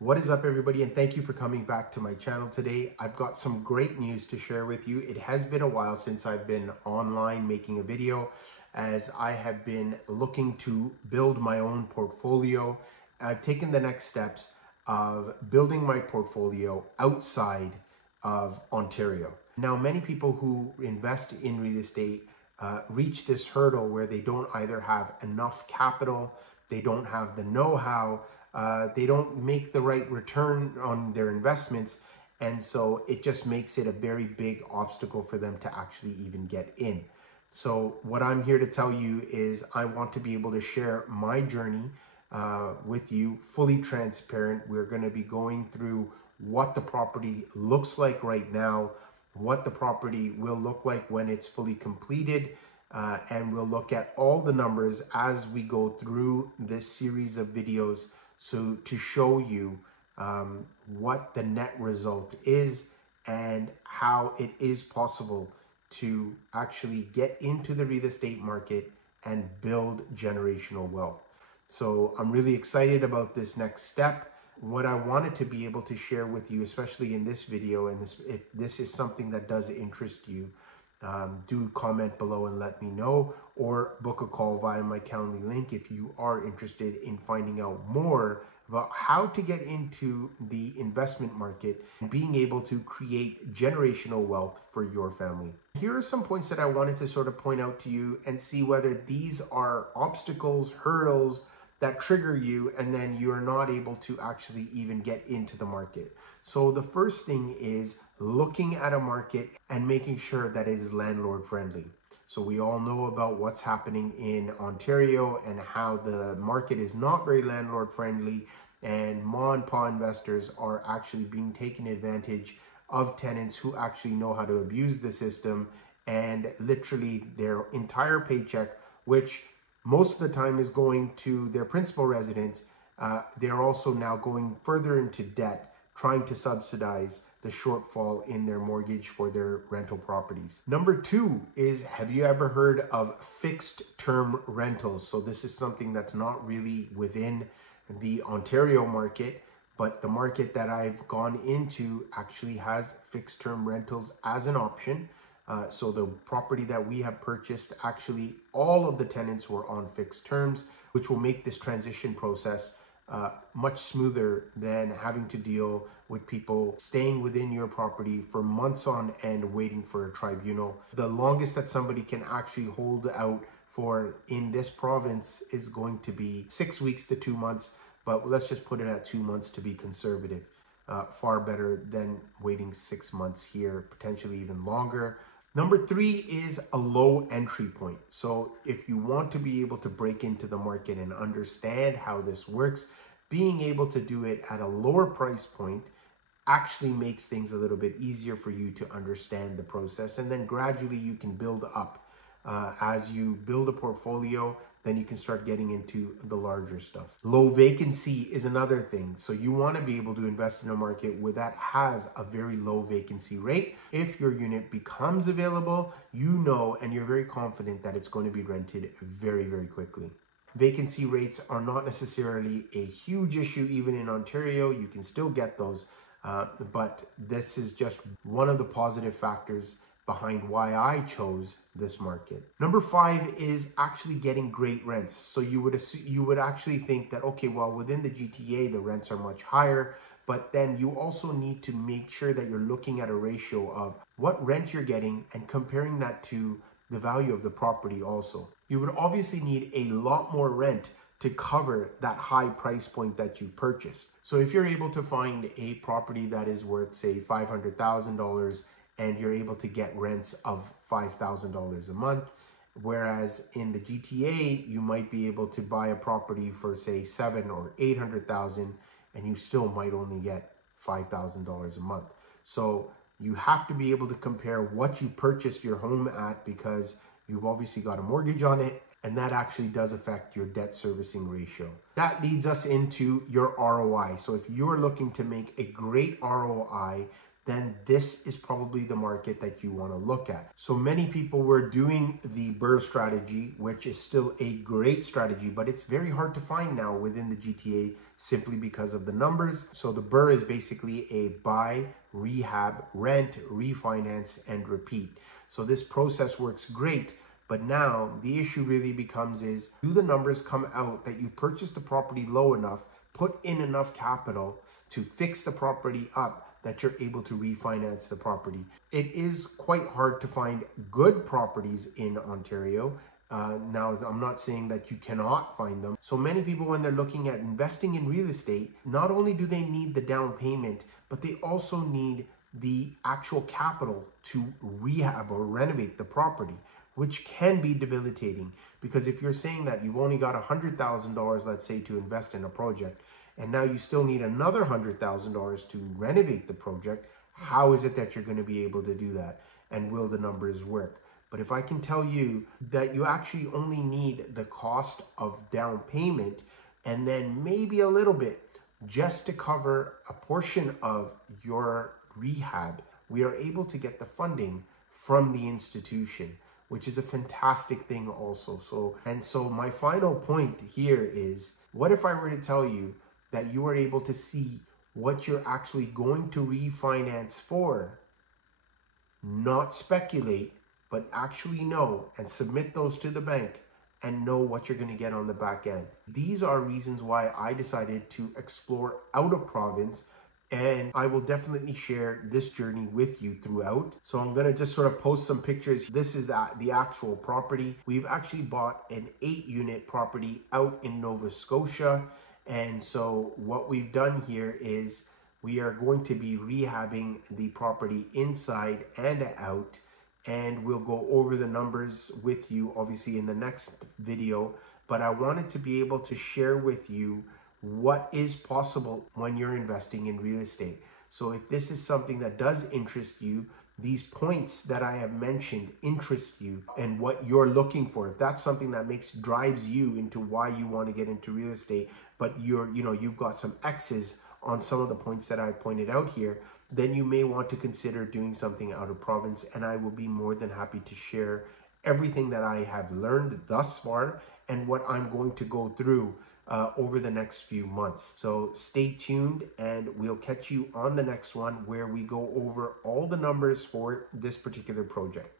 What is up, everybody, and thank you for coming back to my channel today. I've got some great news to share with you. It has been a while since I've been online making a video, as I have been looking to build my own portfolio. I've taken the next steps of building my portfolio outside of Ontario. Now, many people who invest in real estate reach this hurdle where they don't either have enough capital, they don't have the know-how, they don't make the right return on their investments, and so it just makes it a very big obstacle for them to actually even get in. So what I'm here to tell you is I want to be able to share my journey with you, fully transparent. We're going to be going through what the property looks like right now, what the property will look like when it's fully completed, and we'll look at all the numbers as we go through this series of videos, so to show you what the net result is and how it is possible to actually get into the real estate market and build generational wealth. So I'm really excited about this next step. What I wanted to be able to share with you, especially in this video, and if this is something that does interest you, do comment below and let me know, or book a call via my Calendly link if you are interested in finding out more about how to get into the investment market and being able to create generational wealth for your family. Here are some points that I wanted to sort of point out to you and see whether these are obstacles, hurdles that trigger you, and then you are not able to actually even get into the market. So the first thing is looking at a market and making sure that it is landlord friendly. So we all know about what's happening in Ontario and how the market is not very landlord friendly, and ma and pa investors are actually being taken advantage of tenants who actually know how to abuse the system, and literally their entire paycheck, which most of the time is going to their principal residence, they're also now going further into debt, trying to subsidize the shortfall in their mortgage for their rental properties. Number two is, have you ever heard of fixed term rentals? So this is something that's not really within the Ontario market, but the market that I've gone into actually has fixed term rentals as an option. So the property that we have purchased, actually all of the tenants were on fixed terms, which will make this transition process much smoother than having to deal with people staying within your property for months on end waiting for a tribunal. The longest that somebody can actually hold out for in this province is going to be 6 weeks to 2 months, but let's just put it at 2 months to be conservative. Far better than waiting 6 months here, potentially even longer. Number three is a low entry point. So if you want to be able to break into the market and understand how this works, being able to do it at a lower price point actually makes things a little bit easier for you to understand the process. And then gradually you can build up. As you build a portfolio, then you can start getting into the larger stuff. Low vacancy is another thing. So you want to be able to invest in a market where that has a very low vacancy rate. If your unit becomes available, you know, and you're very confident that it's going to be rented very, very quickly. Vacancy rates are not necessarily a huge issue even in Ontario. You can still get those, but this is just one of the positive factors behind why I chose this market. Number five is actually getting great rents. So you would actually think that, okay, well, within the GTA, the rents are much higher, but then you also need to make sure that you're looking at a ratio of what rent you're getting and comparing that to the value of the property also. You would obviously need a lot more rent to cover that high price point that you purchased. So if you're able to find a property that is worth, say, $500,000, and you're able to get rents of $5,000 a month, whereas in the GTA, you might be able to buy a property for, say, $700,000 or $800,000, and you still might only get $5,000 a month. So you have to be able to compare what you purchased your home at, because you've obviously got a mortgage on it, and that actually does affect your debt servicing ratio. That leads us into your ROI. So if you're looking to make a great ROI, then this is probably the market that you want to look at. So many people were doing the BRRRR strategy, which is still a great strategy, but it's very hard to find now within the GTA simply because of the numbers. So the BRRRR is basically a buy, rehab, rent, refinance, and repeat. So this process works great. But now the issue really becomes is, do the numbers come out that you purchased the property low enough, put in enough capital to fix the property up that you're able to refinance the property? It is quite hard to find good properties in Ontario. Now, I'm not saying that you cannot find them. So many people, when they're looking at investing in real estate, not only do they need the down payment, but they also need the actual capital to rehab or renovate the property, which can be debilitating. Because if you're saying that you've only got $100,000, let's say, to invest in a project, and now you still need another $100,000 to renovate the project, how is it that you're going to be able to do that? And will the numbers work? But if I can tell you that you actually only need the cost of down payment and then maybe a little bit just to cover a portion of your rehab, we are able to get the funding from the institution, which is a fantastic thing also. So my final point here is, what if I were to tell you that you are able to see what you're actually going to refinance for, not speculate, but actually know and submit those to the bank and know what you're going to get on the back end? These are reasons why I decided to explore out of province, and I will definitely share this journey with you throughout. So I'm going to just sort of post some pictures. This is the actual property. We've actually bought an 8-unit property out in Nova Scotia. And so what we've done here is we are going to be rehabbing the property inside and out. And we'll go over the numbers with you, obviously, in the next video. But I wanted to be able to share with you what is possible when you're investing in real estate. So if this is something that does interest you, these points that I have mentioned interest you and what you're looking for, if that's something that drives you into why you want to get into real estate, but you've got some X's on some of the points that I pointed out here, then you may want to consider doing something out of province. And I will be more than happy to share everything that I have learned thus far and what I'm going to go through over the next few months. So stay tuned, and we'll catch you on the next one where we go over all the numbers for this particular project.